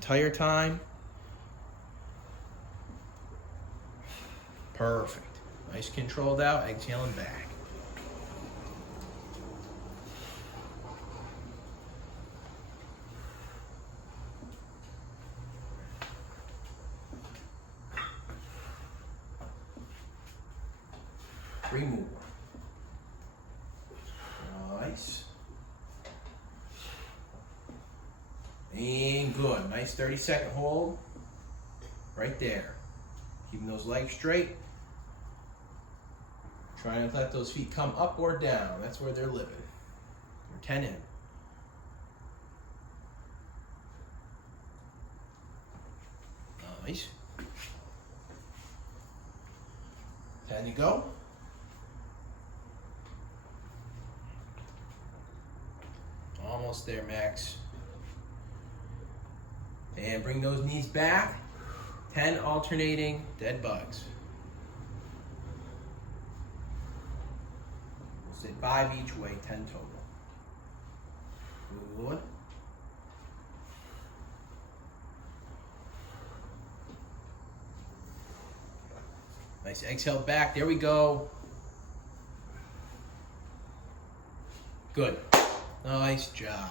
entire time. Perfect. Nice controlled out, exhaling back. Three more. Nice. And good. Nice 30-second hold. Right there. Keeping those legs straight. Trying to let those feet come up or down. That's where they're living. We're 10 in. Nice. 10 to go. Almost there, Max. And bring those knees back. 10 alternating dead bugs. We'll sit 5 each way, 10 total. Good. Nice exhale back. There we go. Good. Nice job.